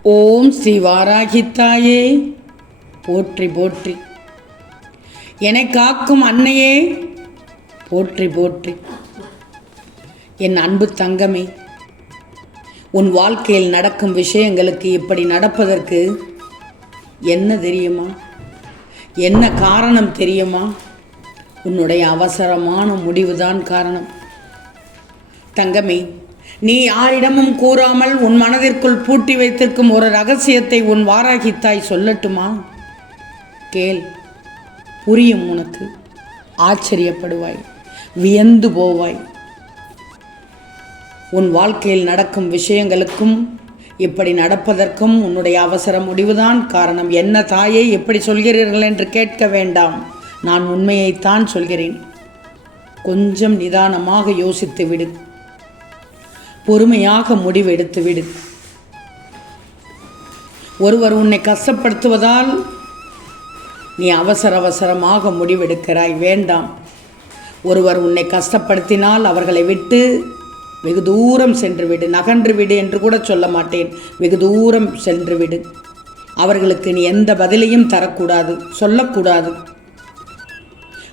ஓம் ஸ்ரீ வாராகித்தாயே. போற்றி போற்றி. என்னை காக்கும் அன்னையே. போற்றி போற்றி. என் அன்பு தங்கமே உன் வாழ்க்கையில் நடக்கும் விஷயங்களுக்கு இப்படி நடப்பதற்கு என்ன தெரியுமா? என்ன காரணம் தெரியுமா? உன்னுடைய அவசரமான முடிவுதான் காரணம். தங்கமே நீ யாரிடமும் கூறாமல் உன் மனதிற்குள் பூட்டி வைத்திருக்கும் ஒரு ரகசியத்தை உன் வாராகித்தாய் சொல்லட்டுமா? கேள். புரியும் உனக்கு. ஆச்சரியப்படுவாய். வியந்து போவாய். உன் வாழ்க்கையில் நடக்கும் விஷயங்களுக்கும் இப்படி நடப்பதற்கும் உன்னுடைய அவசர முடிவுதான் காரணம். என்ன தாயை எப்படி சொல்கிறீர்கள் என்று கேட்க வேண்டாம். நான் உண்மையைத்தான் சொல்கிறேன். கொஞ்சம் நிதானமாக யோசித்து விடு பொறுமையாக முடிவெடுத்து விடு. ஒருவர் உன்னை கஷ்டப்படுத்துவதால் நீ அவசர அவசரமாக முடிவெடுக்கிறாய். வேண்டாம். ஒருவர் உன்னை கஷ்டப்படுத்தினால் அவர்களை விட்டு வெகு தூரம் சென்று விடு. நகன்று விடு என்று கூட சொல்ல மாட்டேன். வெகு தூரம் சென்று விடு. அவர்களுக்கு நீ எந்த பதிலையும் தரக்கூடாது. சொல்லக்கூடாது.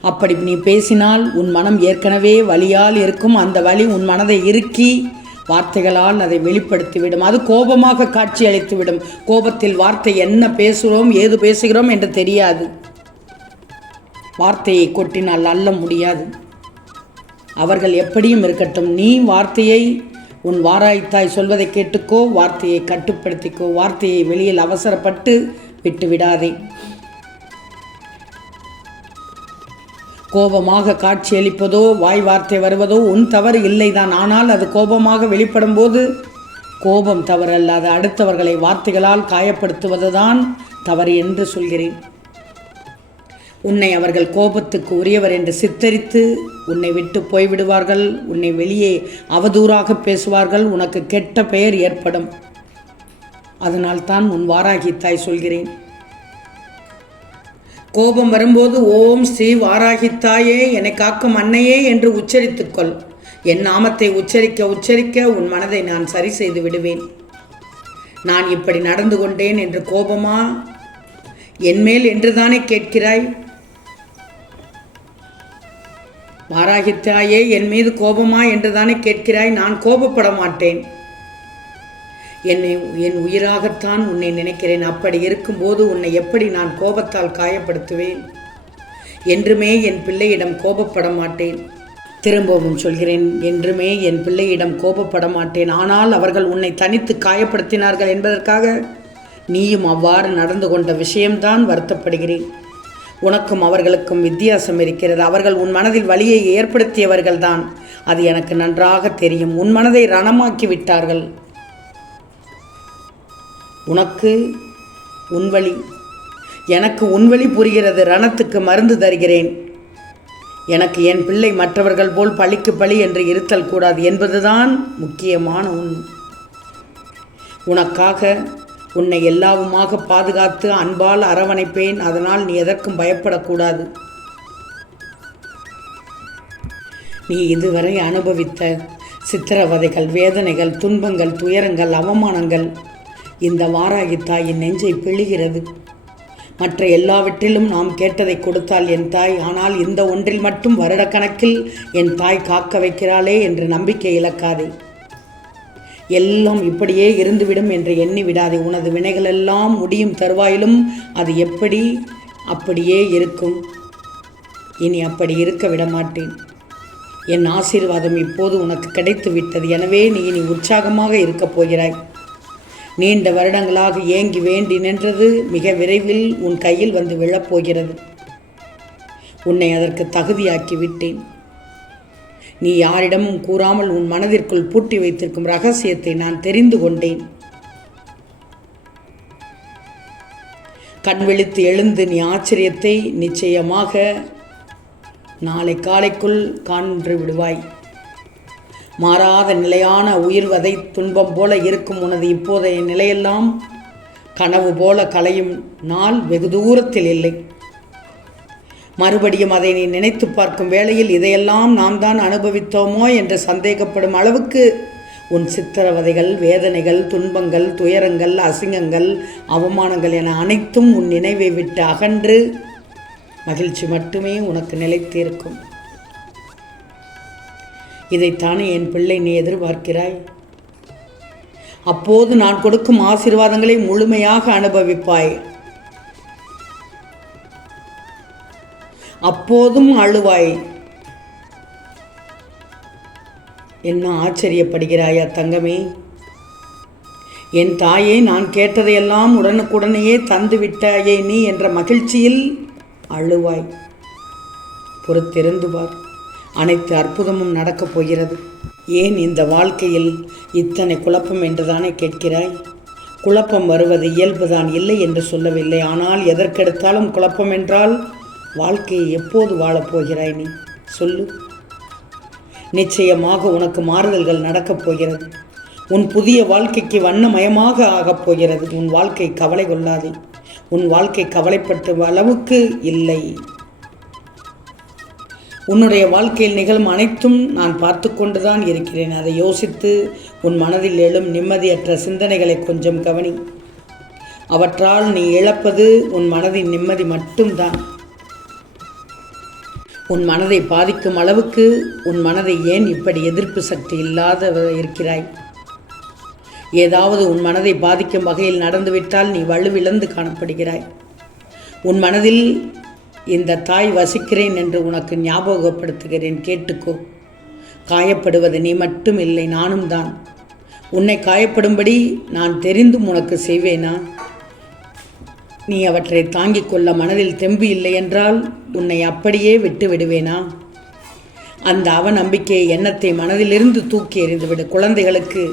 அப்படி நீ பேசினால் உன் மனம் ஏற்கனவே வலியால் இருக்கும். அந்த வலி உன் மனதை இறுக்கி வார்த்தைகளால் அதை வெளிப்படுத்திவிடும். அது கோபமாக காட்சி அளித்துவிடும் கோபத்தில் வார்த்தை என்ன பேசுகிறோம் ஏது பேசுகிறோம் என்று தெரியாது. வார்த்தையை கொட்டினால் அல்ல முடியாது. அவர்கள் எப்படியும் இருக்கட்டும். நீ வார்த்தையை உன் வாராய்த்தாய் சொல்வதை கேட்டுக்கோ வார்த்தையை கட்டுப்படுத்திக்கோ வார்த்தையை வெளியில் அவசரப்பட்டு விட்டுவிடாதே. கோபமாக காட்சியளிப்பதோ வாய் வார்த்தை வருவதோ உன் தவறு இல்லைதான். ஆனால் அது கோபமாக வெளிப்படும் போது கோபம் தவறல்ல அது அடுத்தவர்களை வார்த்தைகளால் காயப்படுத்துவதுதான் தவறு என்று சொல்கிறேன். உன்னை அவர்கள் கோபத்துக்கு உரியவர் என்று சித்தரித்து உன்னை விட்டு போய்விடுவார்கள். உன்னை வெளியே அவதூறாக பேசுவார்கள். உனக்கு கெட்ட பெயர் ஏற்படும். அதனால் தான் உன் வாராகி தாய் சொல்கிறேன். கோபம் வரும்போது ஓம் ஸ்ரீ வாராகித்தாயே என்னை காக்கும் அன்னையே என்று உச்சரித்துக்கொள் என் நாமத்தை உச்சரிக்க உச்சரிக்க உன் மனதை நான் சரி செய்து விடுவேன். நான் இப்படி நடந்து கொண்டேன் என்று கோபமா? என்மேல் என்றுதானே கேட்கிறாய்? வாராகித்தாயே என் மீது கோபமா என்றுதானே கேட்கிறாய்? நான் கோபப்பட மாட்டேன். என்னை என் உயிராகத்தான் உன்னை நினைக்கிறேன். அப்படி இருக்கும்போது உன்னை எப்படி நான் கோபத்தால் காயப்படுத்துவேன்? என்றுமே என் பிள்ளையிடம் கோபப்பட மாட்டேன். திரும்பவும் சொல்கிறேன் என்றுமே என் பிள்ளையிடம் கோபப்பட மாட்டேன். ஆனால் அவர்கள் உன்னை தனித்து காயப்படுத்தினார்கள் என்பதற்காக நீயும் அவ்வாறு நடந்து கொண்ட விஷயம்தான் வருத்தப்படுகிறேன். உனக்கும் அவர்களுக்கும் வித்தியாசம் இருக்கிறது. அவர்கள் உன் மனதில் வலியை ஏற்படுத்தியவர்கள்தான். அது எனக்கு நன்றாக தெரியும். உன் மனதை ரணமாக்கி விட்டார்கள். உனக்கு உன்வழி எனக்கு உன்வழி புரிகிறது ரணத்துக்கு மருந்து தருகிறேன். எனக்கு என் பிள்ளை மற்றவர்கள் போல் பழிக்கு பழி என்று இருத்தல் கூடாது என்பதுதான் முக்கியமான உன் உனக்காக உன்னை எல்லாவுமாக பாதுகாத்து அன்பால் அரவணைப்பேன் அதனால் நீ எதற்கும் பயப்படக்கூடாது. நீ இதுவரை அனுபவித்த சித்திரவதைகள் வேதனைகள் துன்பங்கள் துயரங்கள் அவமானங்கள் இந்த வாராகி தாயின் நெஞ்சை பிழிகிறது. மற்ற எல்லாவற்றிலும் நாம் கேட்டதை கொடுத்தால் என் தாய் ஆனால் இந்த ஒன்றில் மட்டும் வருடக்கணக்கில் என் தாய் காக்க வைக்கிறாளே என்று நம்பிக்கை இழக்காதே. எல்லாம் இப்படியே இருந்துவிடும் என்று எண்ணி விடாதே. உனது வினைகளெல்லாம் முடியும் தருவாயிலும் அது எப்படி? அப்படியே இருக்கும். இனி அப்படி இருக்க விட மாட்டேன் என் ஆசீர்வாதம் இப்போது உனக்கு கிடைத்து விட்டது எனவே நீ இனி உற்சாகமாக இருக்கப் போகிறாய். நீண்ட வருடங்களாக ஏங்கி வேண்டி நின்றது மிக விரைவில் உன் கையில் வந்து விழப்போகிறது. உன்னை அதற்கு தகுதியாக்கி விட்டேன் நீ யாரிடமும் கூறாமல் உன் மனதிற்குள் பூட்டி வைத்திருக்கும் ரகசியத்தை நான் தெரிந்து கொண்டேன். கண் விழித்து எழுந்து நீ ஆச்சரியத்தை நிச்சயமாக நாளை காலைக்குள் கான்று விடுவாய். மாறாத நிலையான உயிர்வதை துன்பம் போல இருக்கும் உனது இப்போதைய நிலையெல்லாம் கனவு போல கலையும் நாள் வெகு தூரத்தில் இல்லை. மறுபடியும் அதை நீ நினைத்து பார்க்கும் வேளையில் இதையெல்லாம் நாம் தான் அனுபவித்தோமோ என்று சந்தேகப்படும் அளவுக்கு உன் சித்திரவதைகள் வேதனைகள் துன்பங்கள் துயரங்கள் அசிங்கங்கள் அவமானங்கள் என அனைத்தும் உன் நினைவை விட்டு அகன்று மகிழ்ச்சி மட்டுமே உனக்கு நிலைத்திருக்கும். இதைத்தானே என் பிள்ளை நீ எதிர்பார்க்கிறாய்? அப்போது நான் கொடுக்கும் ஆசீர்வாதங்களை முழுமையாக அனுபவிப்பாய். அப்போதும் அழுவாய். என்ன ஆச்சரியப்படுகிறாயா தங்கமே? என் தாயே நான் கேட்டதையெல்லாம் உடனுக்குடனேயே தந்து விட்டாயே நீ என்ற மகிழ்ச்சியில் அழுவாய். பொறுத்திருந்து பார். அனைத்து அற்புதமும் நடக்கப் போகிறது. ஏன் இந்த வாழ்க்கையில் இத்தனை குழப்பம் என்றுதானே கேட்கிறாய்? குழப்பம் வருவது இயல்புதான் இல்லை என்று சொல்லவில்லை. ஆனால் எதற்கெடுத்தாலும் குழப்பம் என்றால் வாழ்க்கையை எப்போது வாழப்போகிறாய் நீ? சொல்லு. நிச்சயமாக உனக்கு மாறுதல்கள் நடக்கப் போகிறது. உன் புதிய வாழ்க்கைக்கு வண்ணமயமாக ஆகப் போகிறது. உன் வாழ்க்கை கவலை கொள்ளாதே. உன் வாழ்க்கை கவலைப்பட்ட அளவுக்கு இல்லை. உன்னுடைய வாழ்க்கையில் நிகழும் அனைத்தும் நான் பார்த்து கொண்டுதான் இருக்கிறேன். அதை யோசித்து உன் மனதில் எழும் நிம்மதியற்ற சிந்தனைகளை கொஞ்சம் கவனி. அவற்றால் நீ இழப்பது உன் மனதின் நிம்மதி மட்டும்தான். உன் மனதை பாதிக்கும் அளவுக்கு உன் மனதை ஏன் இப்படி எதிர்ப்பு சக்தி இல்லாத இருக்கிறாய்? ஏதாவது உன் மனதை பாதிக்கும் வகையில் நடந்துவிட்டால் நீ வலுவிழந்து காணப்படுகிறாய். உன் மனதில் இந்த தாய் வசிக்கிறேன் என்று உனக்கு ஞாபகப்படுத்துகிறேன் கேட்டுக்கோ. காயப்படுவது நீ மட்டும் இல்லை நானும் தான். உன்னை காயப்படும்படி நான் தெரிந்தும் உனக்கு செய்வேனா? நீ அவற்றை தாங்கிக் கொள்ள மனதில் தெம்பு இல்லை என்றால் உன்னை அப்படியே விட்டு விடுவேனா? அந்த அவநம்பிக்கை எண்ணத்தை மனதிலிருந்து தூக்கி எறிந்துவிடு குழந்தைகளுக்கு.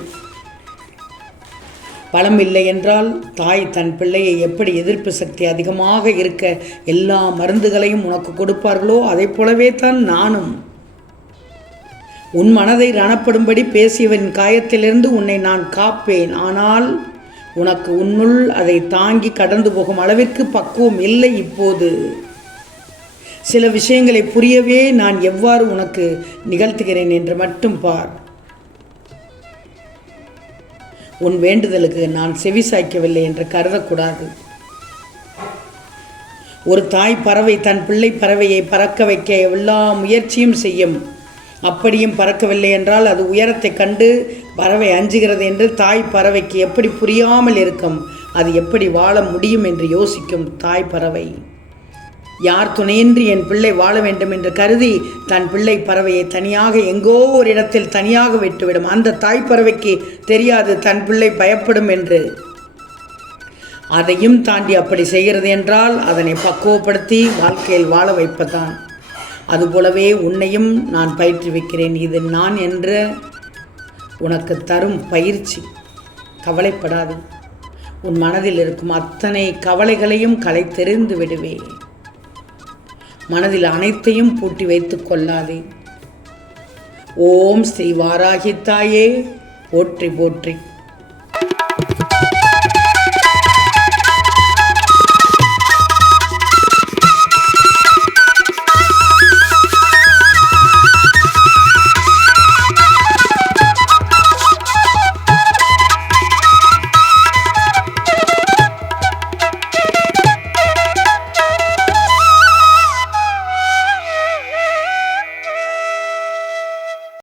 பலம் இல்லை என்றால் தாய் தன் பிள்ளையை எப்படி எதிர்ப்பு சக்தி அதிகமாக இருக்க எல்லா மருந்துகளையும் உனக்கு கொடுப்பார்களோ அதை போலவே தான் நானும். உன் மனதை ரணப்படும்படி பேசியவன் காயத்திலிருந்து உன்னை நான் காப்பேன். ஆனால் உனக்கு உன்னுள் அதை தாங்கி கடந்து போகும் அளவிற்கு பக்குவம் இல்லை இப்போது. சில விஷயங்களை புரியவே நான் எவ்வாறு உனக்கு நிகழ்த்துகிறேன் என்று மட்டும் பார். உன் வேண்டுதலுக்கு நான் செவி சாய்க்கவில்லை என்று கருதக்கூடாது. ஒரு தாய் பறவை தன் பிள்ளை பறவையை பறக்க வைக்க எல்லா முயற்சியும் செய்யும். அப்படியும் பறக்கவில்லை என்றால் அது உயரத்தை கண்டு பறவை அஞ்சுகிறது என்று தாய் பறவைக்கு எப்படி புரியாமல் இருக்கும்? அது எப்படி வாழ முடியும் என்று யோசிக்கும் தாய் பறவை. யார் துணையின்றி என் பிள்ளை வாழ வேண்டும் என்று கருதி தன் பிள்ளை பறவையை தனியாக எங்கோ ஒரு இடத்தில் தனியாக விட்டுவிடும். அந்த தாய் பறவைக்கு தெரியாது தன் பிள்ளை பயப்படும் என்று. அதையும் தாண்டி அப்படி செய்கிறது என்றால் அதனை பக்குவப்படுத்தி வாழ்க்கையில் வாழ வைப்பதான் அதுபோலவே உன்னையும் நான் பயிற்றுவிக்கிறேன். இது நான் என்ற உனக்கு தரும் பயிற்சி. கவலைப்படாது. உன் மனதில் இருக்கும் அத்தனை கவலைகளையும் களைத்தெறிந்து விடுவேன் மனதில் அனைத்தையும் பூட்டி வைத்துக் கொள்ளாதே. ஓம் ஸ்ரீ வாராகி தாயே போற்றி போற்றி.